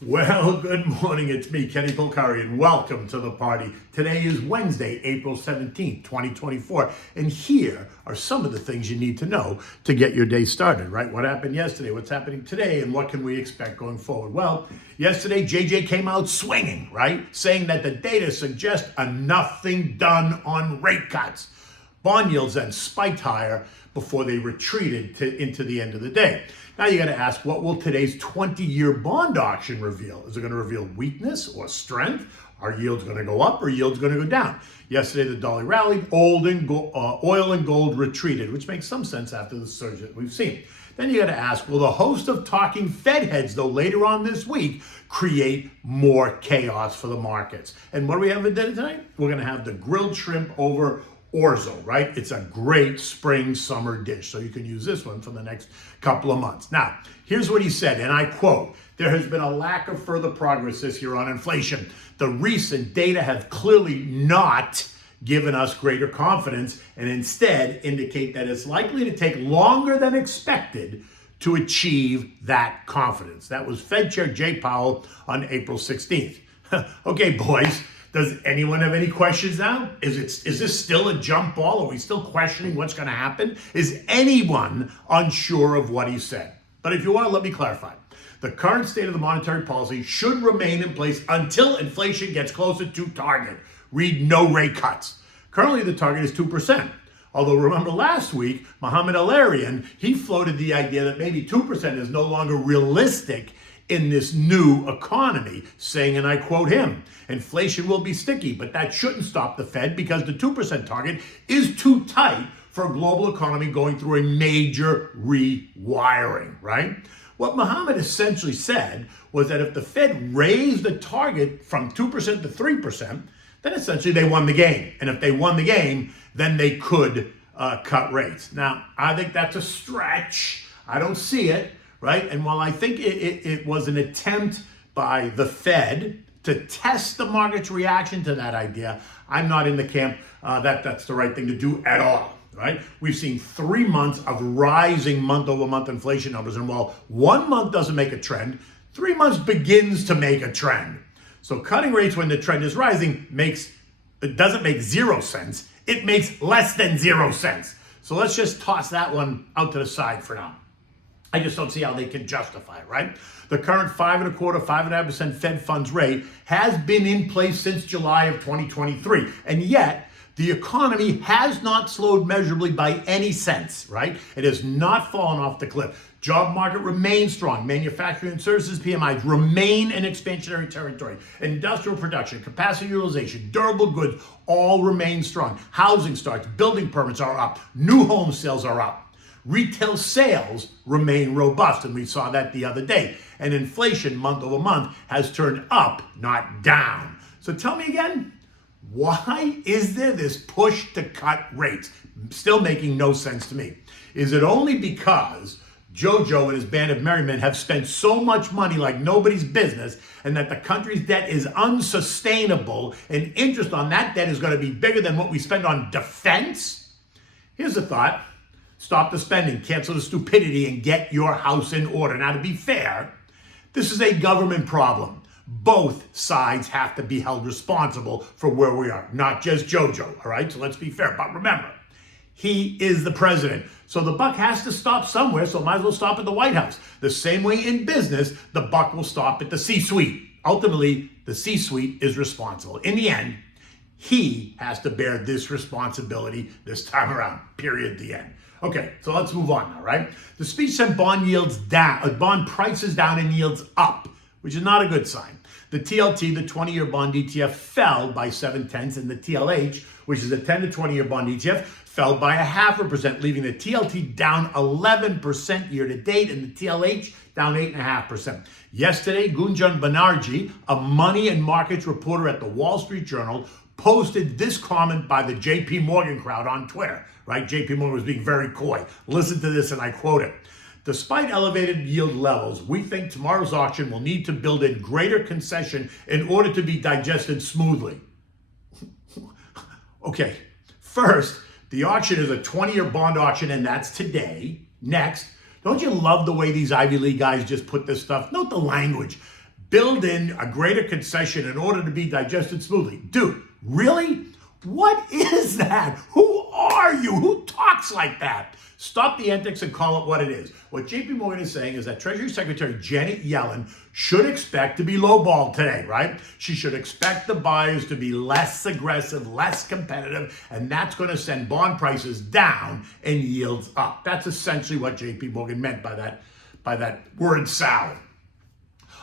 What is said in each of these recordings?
Well, good morning. It's me, Kenny Polcari, and welcome to the party. Today is Wednesday, April 17th, 2024. And here are some of the things you need to know to get your day started, right? What happened yesterday, what's happening today, and what can we expect going forward? Well, yesterday, JJ came out swinging, right? Saying that the data suggests a nothing done on rate cuts. Bond yields then spiked higher before they retreated into the end of the day. Now you got to ask, what will today's 20-year bond auction reveal? Is it going to reveal weakness or strength? Are yields going to go up or yields going to go down? Yesterday, the dollar rallied, oil and gold retreated, which makes some sense after the surge that we've seen. Then you got to ask, will the host of talking Fed heads, though, later on this week, create more chaos for the markets? And what do we have for dinner tonight? We're going to have the grilled shrimp over orzo, right? It's a great spring summer dish, so you can use this one for the next couple of months. Now, here's what he said, and I quote, "There has been a lack of further progress this year on inflation. The recent data have clearly not given us greater confidence and instead indicate that it's likely to take longer than expected to achieve that confidence." That was Fed Chair Jerome Powell on April 16th. Okay, boys. Does anyone have any questions now? Is this still a jump ball? Are we still questioning what's going to happen? Is anyone unsure of what he said? But if you want, let me clarify. The current state of the monetary policy should remain in place until inflation gets closer to target. Read no rate cuts. Currently, the target is 2%. Although remember last week, Mohamed El-Arian, he floated the idea that maybe 2% is no longer realistic in this new economy, saying, and I quote him, "Inflation will be sticky, but that shouldn't stop the Fed because the 2% target is too tight for a global economy going through a major rewiring," right? What Mohamed essentially said was that if the Fed raised the target from 2% to 3%, then essentially they won the game. And if they won the game, then they could cut rates. Now, I think that's a stretch. I don't see it. Right? And while I think it was an attempt by the Fed to test the market's reaction to that idea, I'm not in the camp that that's the right thing to do at all. Right? We've seen 3 months of rising month-over-month inflation numbers. And while 1 month doesn't make a trend, 3 months begins to make a trend. So cutting rates when the trend is rising doesn't make 0 cents. It makes less than 0 cents. So let's just toss that one out to the side for now. I just don't see how they can justify it, right? The current 5.25%, 5.5% Fed funds rate has been in place since July of 2023. And yet, the economy has not slowed measurably by any sense, right? It has not fallen off the cliff. Job market remains strong. Manufacturing and services PMIs remain in expansionary territory. Industrial production, capacity utilization, durable goods all remain strong. Housing starts, building permits are up. New home sales are up. Retail sales remain robust, and we saw that the other day. And inflation month over month has turned up, not down. So tell me again, why is there this push to cut rates? Still making no sense to me. Is it only because JoJo and his band of merrymen have spent so much money like nobody's business and that the country's debt is unsustainable and interest on that debt is going to be bigger than what we spend on defense? Here's a thought. Stop the spending, cancel the stupidity, and get your house in order. Now, to be fair, this is a government problem. Both sides have to be held responsible for where we are, not just JoJo, all right? So let's be fair. But remember, he is the president. So the buck has to stop somewhere, so might as well stop at the White House. The same way in business, the buck will stop at the C-suite. Ultimately, the C-suite is responsible. In the end, he has to bear this responsibility this time around, period, the end. Okay, so let's move on now, right? The speech sent bond yields down, bond prices down and yields up, which is not a good sign. The TLT, the 20-year bond ETF, fell by 0.7, and the TLH, which is a 10 to 20-year bond ETF, fell by 0.5%, leaving the TLT down 11% year to date and the TLH down 8.5%. Yesterday, Gunjan Banerjee, a money and markets reporter at the Wall Street Journal, posted this comment by the JP Morgan crowd on Twitter, right? JP Morgan was being very coy. Listen to this, and I quote it. "Despite elevated yield levels, we think tomorrow's auction will need to build in greater concession in order to be digested smoothly." Okay, first, the auction is a 20-year bond auction, and that's today. Next, don't you love the way these Ivy League guys just put this stuff? Note the language. build in a greater concession in order to be digested smoothly. Dude, really? What is that? Who are you? Who talks like that? Stop the antics and call it what it is. What JP Morgan is saying is that Treasury Secretary Janet Yellen should expect to be lowballed today, right? She should expect the buyers to be less aggressive, less competitive, and that's going to send bond prices down and yields up. That's essentially what JP Morgan meant by that word salad.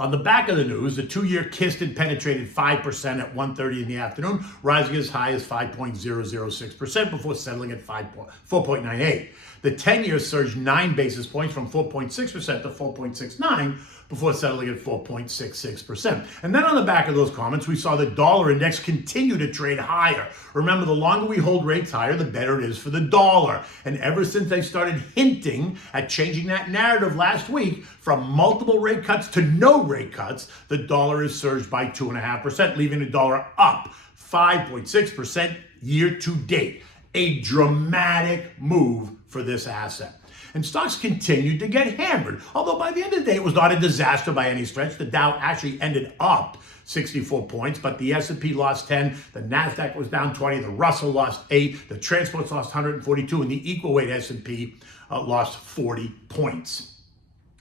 On the back of the news, the 2-year kissed and penetrated 5% at 1:30 in the afternoon, rising as high as 5.006% before settling at 4.98. The 10-year surged 9 basis points from 4.6% to 4.69 before settling at 4.66%. And then on the back of those comments, we saw the dollar index continue to trade higher. Remember, the longer we hold rates higher, the better it is for the dollar. And ever since they started hinting at changing that narrative last week from multiple rate cuts to no rate cuts, the dollar has surged by 2.5%, leaving the dollar up 5.6% year to date. A dramatic move for this asset. And stocks continued to get hammered. Although by the end of the day, it was not a disaster by any stretch. The Dow actually ended up 64 points, but the S&P lost 10, the NASDAQ was down 20, the Russell lost 8, the transports lost 142, and the equal weight S&P lost 40 points.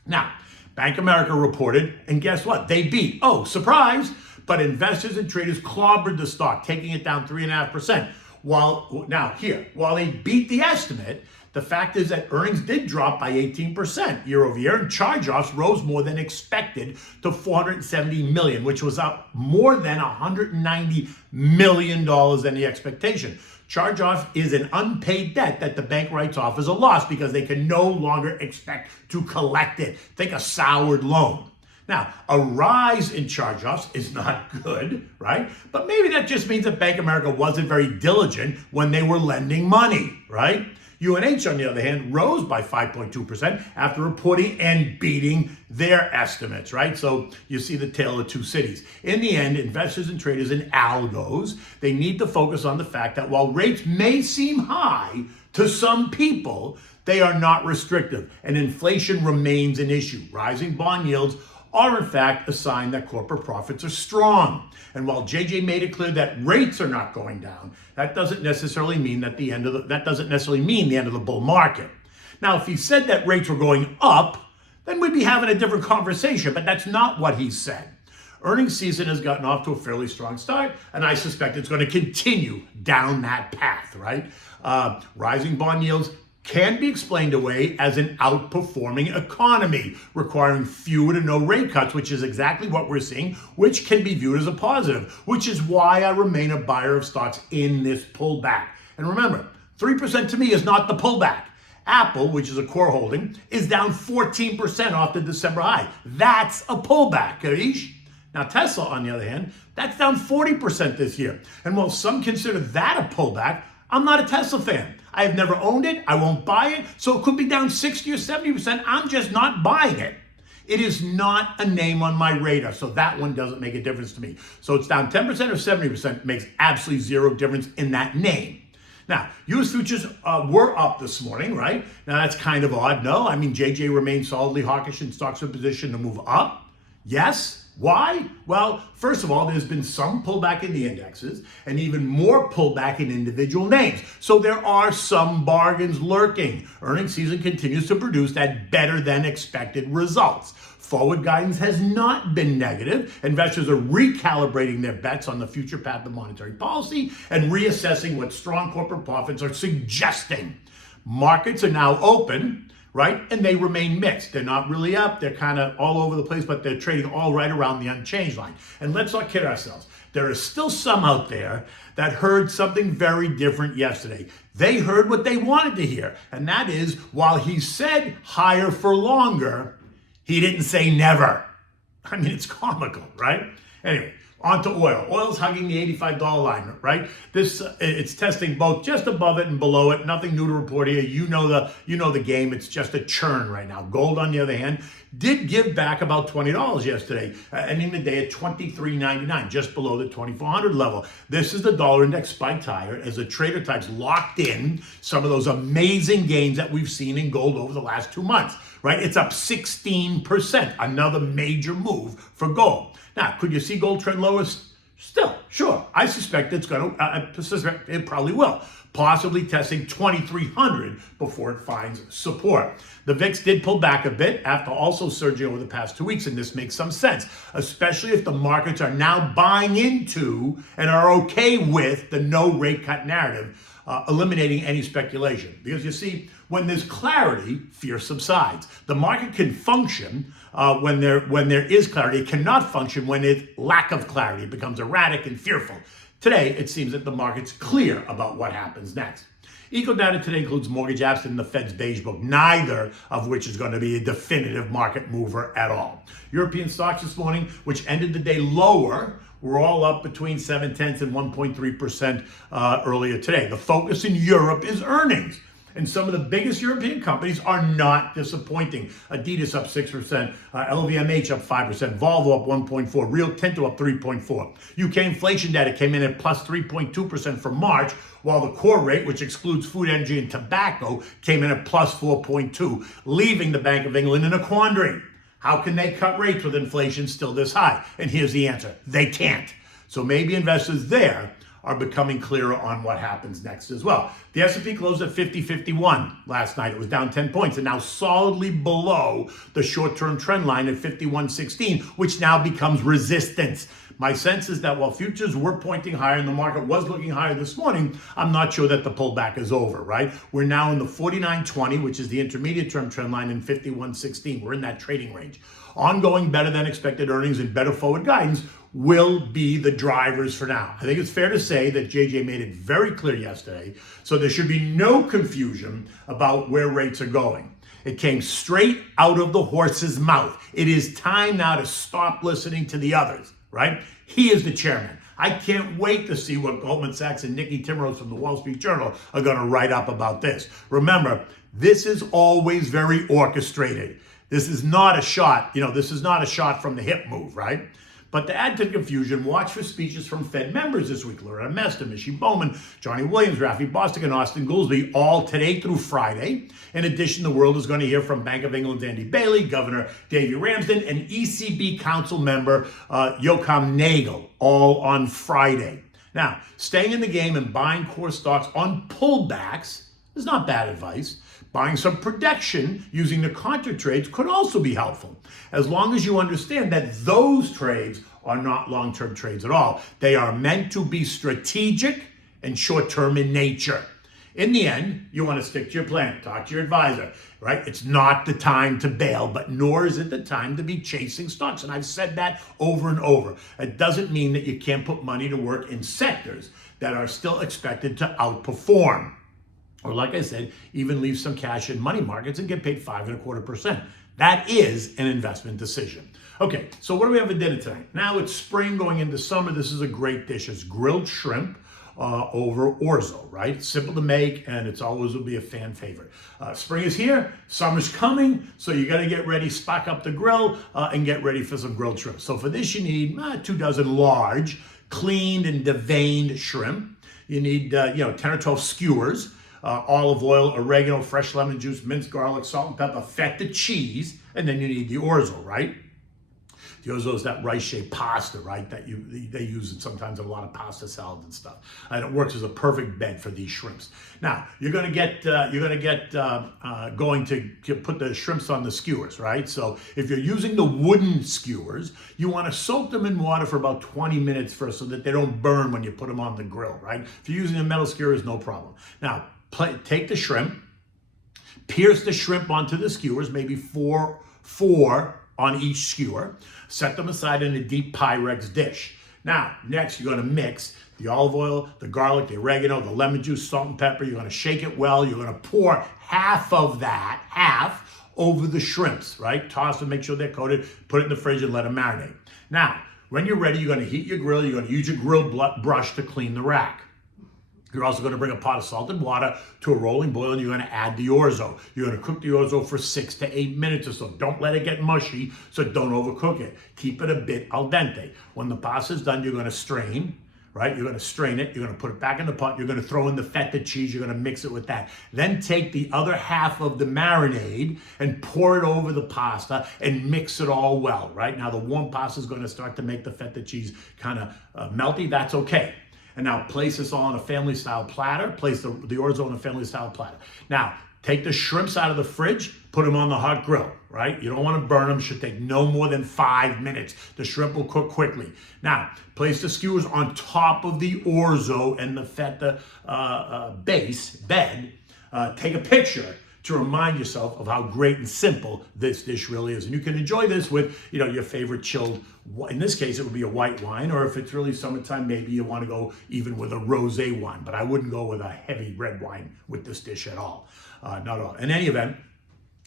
Now, Bank of America reported, and guess what? They beat. Oh, surprise! But investors and traders clobbered the stock, taking it down 3.5%. While they beat the estimate, the fact is that earnings did drop by 18% year over year, and charge-offs rose more than expected to $470 million, which was up more than $190 million than the expectation. Charge-off is an unpaid debt that the bank writes off as a loss because they can no longer expect to collect it. Think a soured loan. Now, a rise in charge-offs is not good, right? But maybe that just means that Bank of America wasn't very diligent when they were lending money, right? UNH, on the other hand, rose by 5.2% after reporting and beating their estimates, right? So you see the tale of two cities. In the end, investors and traders in algos, they need to focus on the fact that while rates may seem high to some people, they are not restrictive, and inflation remains an issue. Rising bond yields are in fact a sign that corporate profits are strong. And while JJ made it clear that rates are not going down, that doesn't necessarily mean the end of the bull market. Now, if he said that rates were going up, then we'd be having a different conversation, but that's not what he said. Earnings season has gotten off to a fairly strong start, and I suspect it's going to continue down that path, right? Rising bond yields can be explained away as an outperforming economy, requiring fewer to no rate cuts, which is exactly what we're seeing, which can be viewed as a positive, which is why I remain a buyer of stocks in this pullback. And remember, 3% to me is not the pullback. Apple, which is a core holding, is down 14% off the December high. That's a pullback, Karish. Now, Tesla, on the other hand, that's down 40% this year. And while some consider that a pullback, I'm not a Tesla fan. I have never owned it. I won't buy it. So it could be down 60 or 70%. I'm just not buying it. It is not a name on my radar. So that one doesn't make a difference to me. So it's down 10% or 70% makes absolutely zero difference in that name. Now, U.S. futures were up this morning, right? Now, that's kind of odd. No, I mean, JJ remains solidly hawkish and stocks are positioned to move up. Yes. Why? Well, first of all, there's been some pullback in the indexes and even more pullback in individual names. So there are some bargains lurking. Earnings season continues to produce that better than expected results. Forward guidance has not been negative. Investors are recalibrating their bets on the future path of monetary policy and reassessing what strong corporate profits are suggesting. Markets are now open, right? And they remain mixed. They're not really up. They're kind of all over the place, but they're trading all right around the unchanged line. And let's not kid ourselves. There are still some out there that heard something very different yesterday. They heard what they wanted to hear. And that is, while he said higher for longer, he didn't say never. I mean, it's comical, right? Anyway, on to oil. Oil's hugging the $85 line, right? It's testing both just above it and below it. Nothing new to report here. You know the game. It's just a churn right now. Gold, on the other hand, did give back about $20 yesterday, ending the day at $23.99, just below the 2,400 level. This is the dollar index spiked higher as the trader types locked in some of those amazing gains that we've seen in gold over the last 2 months. right? It's up 16%, another major move for gold. Now, could you see gold trend lower? Still, sure. I suspect it's going to, I suspect it probably will. Possibly testing 2,300 before it finds support. The VIX did pull back a bit after also surging over the past 2 weeks, and this makes some sense, especially if the markets are now buying into and are okay with the no rate cut narrative, eliminating any speculation. Because you see, when there's clarity, fear subsides. The market can function when there is clarity. It cannot function when it's lack of clarity. It becomes erratic and fearful. Today, it seems that the market's clear about what happens next. Eco data today includes mortgage apps in the Fed's beige book, neither of which is going to be a definitive market mover at all. European stocks this morning, which ended the day lower, were all up between 0.7 and 1.3% earlier today. The focus in Europe is earnings. And some of the biggest European companies are not disappointing. Adidas up 6%, LVMH up 5%, Volvo up 1.4%, Rio Tinto up 3.4%. UK inflation data came in at plus 3.2% for March, while the core rate, which excludes food, energy, and tobacco, came in at plus 4.2%, leaving the Bank of England in a quandary. How can they cut rates with inflation still this high? And here's the answer: they can't. So maybe investors there are becoming clearer on what happens next as well. The S&P closed at 50.51 last night. It was down 10 points and now solidly below the short-term trend line at 51.16, which now becomes resistance. My sense is that while futures were pointing higher and the market was looking higher this morning, I'm not sure that the pullback is over, right? We're now in the 49.20, which is the intermediate term trend line, in 51.16. We're in that trading range. Ongoing better than expected earnings and better forward guidance will be the drivers for now. I think it's fair to say that JJ made it very clear yesterday, so there should be no confusion about where rates are going. It came straight out of the horse's mouth. It is time now to stop listening to the others, right? He is the chairman. I can't wait to see what Goldman Sachs and Nikki Timrose from the Wall Street Journal are going to write up about this. Remember, this is always very orchestrated. This is not a shot, this is not a shot from the hip move, right? But to add to the confusion, watch for speeches from Fed members this week. Loretta Mester, Michelle Bowman, Johnny Williams, Rafi Bostic, and Austin Goolsbee, all today through Friday. In addition, the world is going to hear from Bank of England's Andy Bailey, Governor Davy Ramsden, and ECB Council member Joachim Nagel, all on Friday. Now, staying in the game and buying core stocks on pullbacks is not bad advice. Buying some protection using the contra trades could also be helpful, as long as you understand that those trades are not long-term trades at all. They are meant to be strategic and short-term in nature. In the end, you want to stick to your plan. Talk to your advisor, right? It's not the time to bail, but nor is it the time to be chasing stocks. And I've said that over and over. It doesn't mean that you can't put money to work in sectors that are still expected to outperform. Or like I said, even leave some cash in money markets and get paid 5.25%. That is an investment decision. Okay, so what do we have for dinner tonight? Now it's spring going into summer. This is a great dish. It's grilled shrimp over orzo, right? It's simple to make, and it's always will be a fan favorite. Spring is here, summer's coming, so you got to get ready, stock up the grill, and get ready for some grilled shrimp. So for this, you need 2 dozen large, cleaned and deveined shrimp. You need 10 or 12 skewers. Olive oil, oregano, fresh lemon juice, minced garlic, salt and pepper, feta cheese, and then you need the orzo, right? The orzo is that rice-shaped pasta, right? That they use it sometimes in a lot of pasta salads and stuff, and it works as a perfect bed for these shrimps. Now you're going to get going to put the shrimps on the skewers, right? So if you're using the wooden skewers, you want to soak them in water for about 20 minutes first, so that they don't burn when you put them on the grill, right? If you're using a metal skewers, no problem. Now take the shrimp, pierce the shrimp onto the skewers, maybe four on each skewer. Set them aside in a deep Pyrex dish. Now, next you're going to mix the olive oil, the garlic, the oregano, the lemon juice, salt and pepper. You're going to shake it well. You're going to pour half of that, over the shrimps, right? Toss them, make sure they're coated, put it in the fridge and let them marinate. Now, when you're ready, you're going to heat your grill. You're going to use your grill brush to clean the rack. You're also going to bring a pot of salted water to a rolling boil, and you're going to add the orzo. You're going to cook the orzo for 6 to 8 minutes or so. Don't let it get mushy, so don't overcook it. Keep it a bit al dente. When the pasta is done, you're going to strain, right? You're going to strain it. You're going to put it back in the pot. You're going to throw in the feta cheese. You're going to mix it with that. Then take the other half of the marinade and pour it over the pasta and mix it all well, right? Now the warm pasta is going to start to make the feta cheese kind of melty. That's okay. And now place this all on a family style platter. Place the orzo on a family style platter. Now take the shrimps out of the fridge, put them on the hot grill, right? You don't want to burn them. Should take no more than 5 minutes. The shrimp will cook quickly. Now, place the skewers on top of the orzo and the feta bed. Take a picture to remind yourself of how great and simple this dish really is. And you can enjoy this with, your favorite chilled, in this case, it would be a white wine, or if it's really summertime, maybe you want to go even with a rosé wine, but I wouldn't go with a heavy red wine with this dish at all. Not at all. In any event,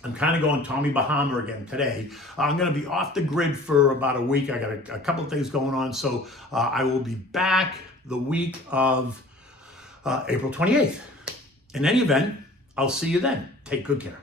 I'm kind of going Tommy Bahama again today. I'm going to be off the grid for about a week. I got a couple of things going on, so I will be back the week of April 28th. In any event, I'll see you then. Take good care.